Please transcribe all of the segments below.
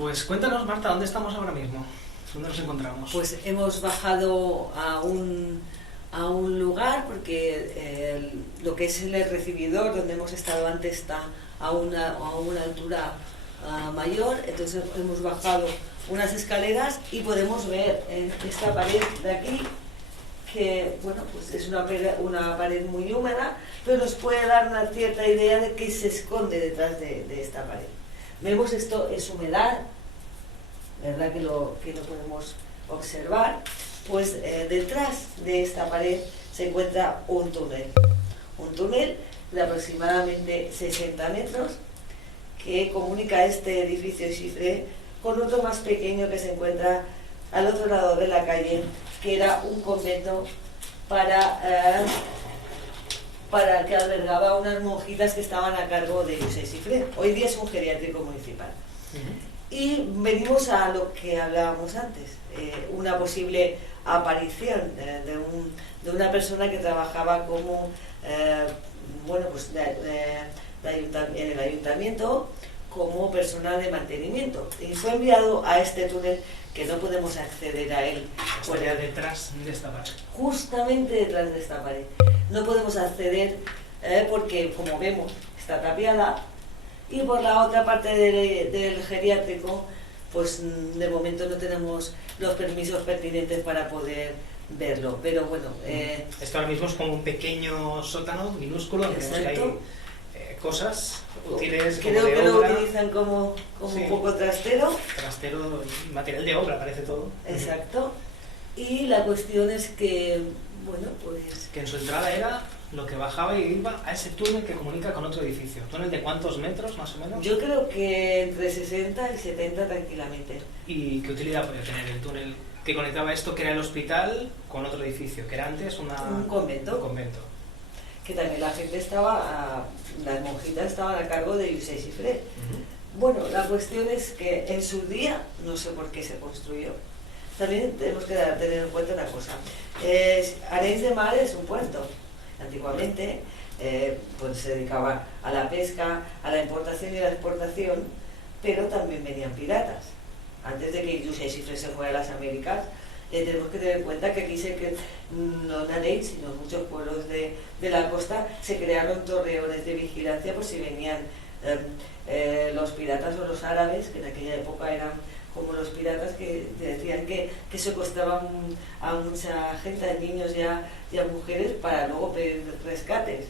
Pues cuéntanos, Marta, ¿dónde estamos ahora mismo? ¿Dónde nos encontramos? Pues hemos bajado a un lugar porque lo que es el recibidor donde hemos estado antes está a una altura mayor, entonces hemos bajado unas escaleras y podemos ver esta pared de aquí, que bueno, pues es una pared muy húmeda, pero nos puede dar una cierta idea de qué se esconde detrás de esta pared. Vemos esto es humedad, ¿verdad? Que lo podemos observar. Pues detrás de esta pared se encuentra un túnel de aproximadamente 60 metros que comunica este edificio Xifré con otro más pequeño que se encuentra al otro lado de la calle, que era un convento para que albergaba unas monjitas que estaban a cargo de José Xifré. Hoy día es un geriátrico municipal. Y venimos a lo que hablábamos antes, una posible aparición de una persona que trabajaba como en el ayuntamiento como personal de mantenimiento, y fue enviado a este túnel que no podemos acceder a él. Estaría detrás de esta pared. Justamente detrás de esta pared. No podemos acceder porque, como vemos, está tapiada, y por la otra parte del geriátrico, pues de momento no tenemos los permisos pertinentes para poder verlo. Pero bueno... Esto ahora mismo es como un pequeño sótano minúsculo, donde vemos que hay cosas útiles. Creo que lo utilizan como sí, un poco trastero. Trastero y material de obra, parece todo. Exacto. Y la cuestión es que, bueno, pues... Que en su entrada era lo que bajaba y iba a ese túnel que comunica con otro edificio. ¿Túnel de cuántos metros, más o menos? Yo creo que entre 60 y 70 tranquilamente. ¿Y qué utilidad podía tener el túnel que conectaba esto, que era el hospital, con otro edificio, que era antes un convento? Un convento. Que también la gente las monjitas estaban a cargo de José Xifré. Bueno, la cuestión es que en su día, no sé por qué se construyó. También tenemos que tener en cuenta una cosa. Arenys de Mar es un puerto. Antiguamente pues se dedicaba a la pesca, a la importación y a la exportación, pero también venían piratas. Antes de que José Xifré se fuera a las Américas, tenemos que tener en cuenta que aquí no en Arenys, sino en muchos pueblos de la costa, se crearon torreones de vigilancia por si venían los piratas o los árabes, que en aquella época eran como los piratas, que decían que secuestraban a mucha gente, a niños y a mujeres, para luego pedir rescates.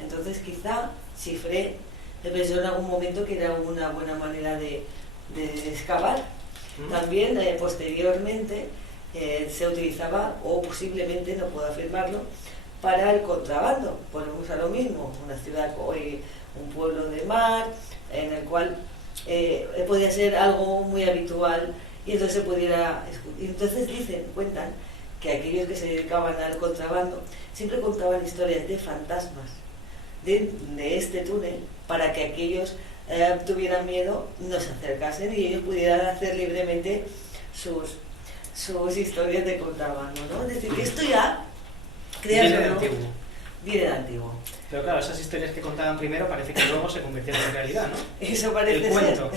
Entonces quizá Xifré pensó en algún momento que era una buena manera de excavar. También posteriormente se utilizaba, o posiblemente, no puedo afirmarlo, para el contrabando. Volvemos a lo mismo, una ciudad hoy, un pueblo de mar, en el cual podía ser algo muy habitual, y entonces cuentan que aquellos que se dedicaban al contrabando siempre contaban historias de fantasmas de este túnel, para que aquellos tuvieran miedo, no se acercasen y ellos pudieran hacer libremente sus historias de contrabando, ¿no? Es decir, que esto ya, viene de antiguo. Viene de antiguo. Pero claro, esas historias que contaban primero parece que luego se convirtieron en realidad, ¿no? Eso parece el cuento.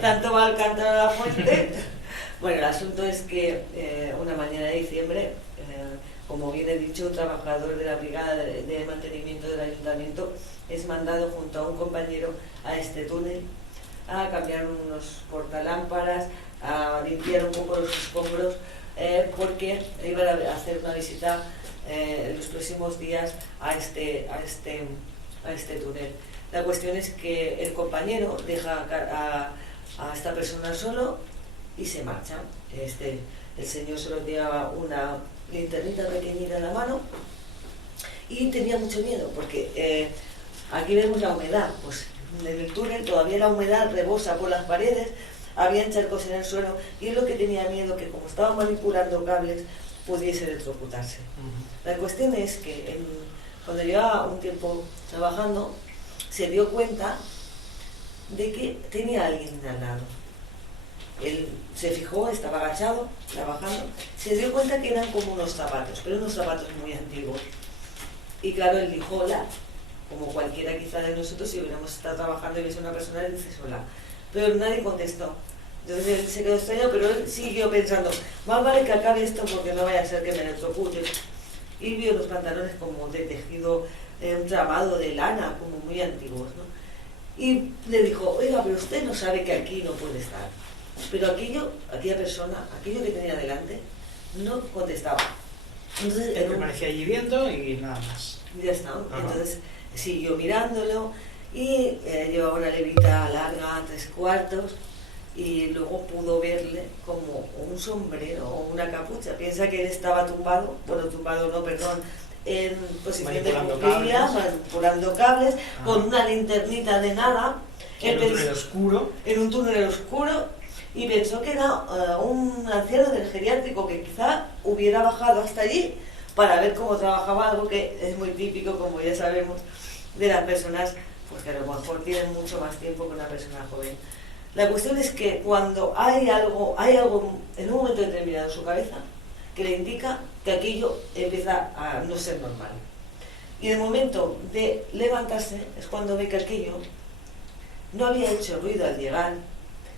Tanto va el canto a la fuente. Bueno, el asunto es que una mañana de diciembre, como bien he dicho, un trabajador de la brigada de mantenimiento del ayuntamiento es mandado junto a un compañero a este túnel a cambiar unos portalámparas, a limpiar un poco los escombros, porque iban a hacer una visita en los próximos días a este túnel. La cuestión es que el compañero deja a esta persona solo y se marcha. El señor solo llevaba una linternita pequeñita en la mano y tenía mucho miedo, porque aquí vemos la humedad, pues en el túnel todavía la humedad rebosa por las paredes, había charcos en el suelo, y él lo que tenía miedo, que como estaba manipulando cables, pudiese electrocutarse. La cuestión es que cuando llevaba un tiempo trabajando, se dio cuenta de que tenía alguien al lado. Él se fijó, estaba agachado, trabajando, se dio cuenta que eran como unos zapatos, pero unos zapatos muy antiguos. Y claro, él dijo hola, como cualquiera quizá de nosotros, si hubiéramos estado trabajando y ves a una persona, le dices hola. pero nadie contestó. Entonces él se quedó extraño, pero él siguió pensando, más vale que acabe esto porque no vaya a ser que me electrocute. Y vio los pantalones como de tejido tramado de lana, como muy antiguos, ¿no? Y le dijo, oiga, pero usted no sabe que aquí no puede estar. Pero aquella persona, aquello que tenía delante, no contestaba. Entonces Él permanecía allí viendo y nada más. Ya está. Entonces siguió mirándolo y llevaba una levita larga, 3/4, y luego pudo verle como un sombrero o una capucha. Piensa que él estaba tumbado, bueno, tumbado no, perdón, en posición de cuclillas, manipulando cables, con una linternita de nada. En un túnel oscuro. En un túnel oscuro, y pensó que era un anciano del geriátrico que quizá hubiera bajado hasta allí para ver cómo trabajaba, algo que es muy típico, como ya sabemos, de las personas pues que a lo mejor tienen mucho más tiempo que una persona joven. La cuestión es que cuando hay algo en un momento determinado en su cabeza que le indica que aquello empieza a no ser normal. Y en el momento de levantarse es cuando ve que aquello no había hecho ruido al llegar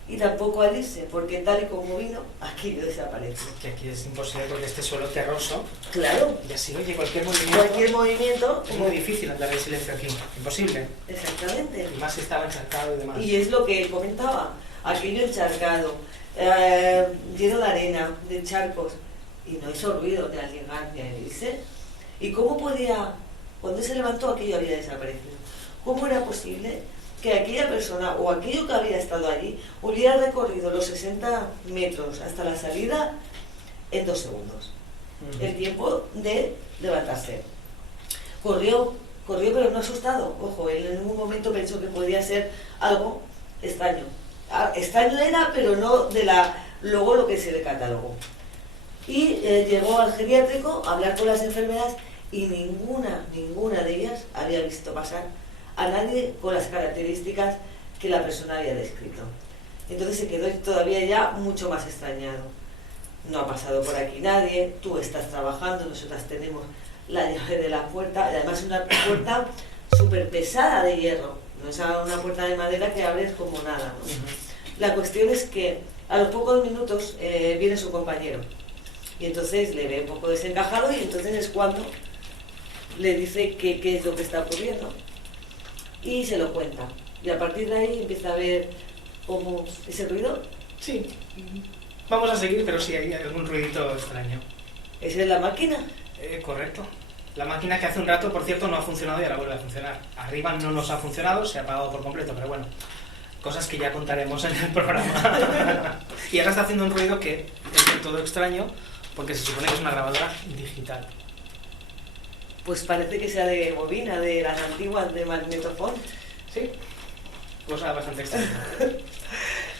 y tampoco al irse, porque tal y como vino, aquello desaparece. Que aquí es imposible porque este suelo terroso. Claro. Y así, oye, cualquier movimiento. Cualquier movimiento. Es muy difícil andar en silencio aquí. Imposible. Exactamente. Y más si estaba encharcado y demás. Y es lo que él comentaba. Aquello encharcado, lleno de arena, de charcos. Y no hizo ruido ni al llegar ni al irse. ¿Y cómo podía, cuando se levantó, aquello había desaparecido? ¿Cómo era posible que aquella persona o aquello que había estado allí hubiera recorrido los 60 metros hasta la salida en 2 segundos? El tiempo de levantarse. Corrió pero no asustado. Ojo, él en ningún momento pensó que podía ser algo extraño. Extraño era, pero no de luego lo que se le catalogó. Y llegó al geriátrico a hablar con las enfermeras y ninguna de ellas había visto pasar a nadie con las características que la persona había descrito. Entonces se quedó todavía ya mucho más extrañado. No ha pasado por aquí nadie, tú estás trabajando, nosotras tenemos la llave de la puerta, y además una puerta súper pesada de hierro, no es una puerta de madera que abres como nada, ¿no? La cuestión es que a los pocos minutos viene su compañero y entonces le ve un poco desencajado y entonces es cuando le dice qué es lo que está ocurriendo y se lo cuenta, y a partir de ahí empieza a ver como ese ruido. Sí, vamos a seguir, pero sí hay algún ruidito extraño. ¿Esa es la máquina? Correcto. La máquina que hace un rato, por cierto, no ha funcionado y ahora vuelve a funcionar. Arriba no nos ha funcionado, se ha apagado por completo, pero bueno, cosas que ya contaremos en el programa. Y ahora está haciendo un ruido que es del todo extraño, porque se supone que es una grabadora digital. Pues parece que sea de bobina, de las antiguas de magnetofón. Sí, cosa bastante extraña.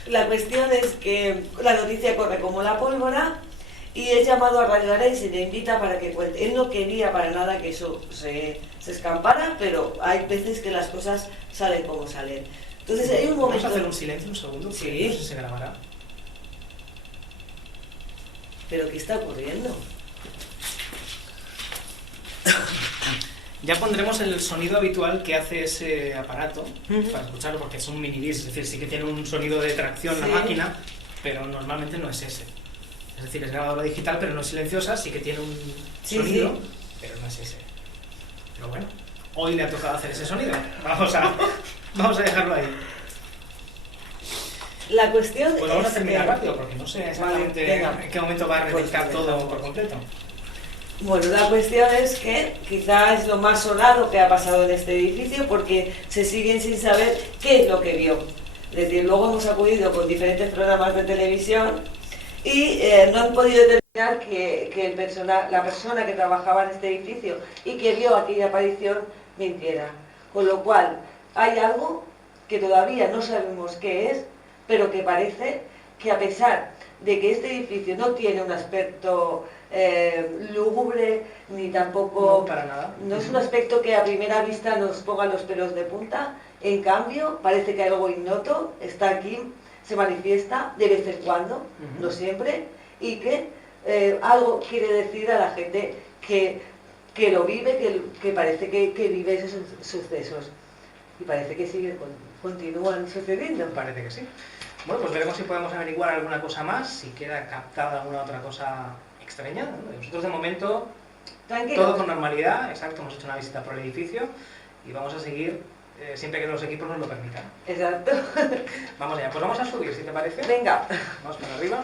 La cuestión es que la noticia corre como la pólvora y es llamado a Radio Ara y se le invita para que cuente. Él no quería para nada que eso se escampara, pero hay veces que las cosas salen como salen. Entonces hay un momento... ¿Vamos a hacer un silencio un segundo? Sí. No sé si se grabará. ¿Pero qué está ocurriendo? Ya pondremos el sonido habitual que hace ese aparato para escucharlo, porque es un mini disc, es decir, sí que tiene un sonido de tracción la máquina, pero normalmente no es ese. Es decir, es grabadora digital, pero no es silenciosa, sí que tiene un sonido, pero no es ese. Pero bueno, hoy le ha tocado hacer ese sonido. Vamos a dejarlo ahí. La cuestión pues vamos a terminar rápido, porque no sé exactamente en qué momento va a replicar todo por completo. Bueno, la cuestión es que quizás es lo más sonado que ha pasado en este edificio, porque se siguen sin saber qué es lo que vio. Es decir, luego hemos acudido con diferentes programas de televisión y no han podido determinar que la persona que trabajaba en este edificio y que vio aquella aparición mintiera. Con lo cual, hay algo que todavía no sabemos qué es, pero que parece que a pesar de que este edificio no tiene un aspecto lúgubre, ni tampoco... No, para nada. No es un aspecto que a primera vista nos ponga los pelos de punta, en cambio parece que algo ignoto está aquí, se manifiesta de vez en cuando, no siempre, y que algo quiere decir a la gente que lo vive, que parece que vive esos sucesos. Y parece que sigue continúan sucediendo. Parece que sí. Bueno, pues veremos si podemos averiguar alguna cosa más, si queda captada alguna otra cosa extraña. Nosotros de momento, Tranquilo. todo con normalidad, exacto, hemos hecho una visita por el edificio y vamos a seguir siempre que los equipos nos lo permitan. Exacto. Vamos allá, pues vamos a subir, si te parece. Venga. Vamos para arriba.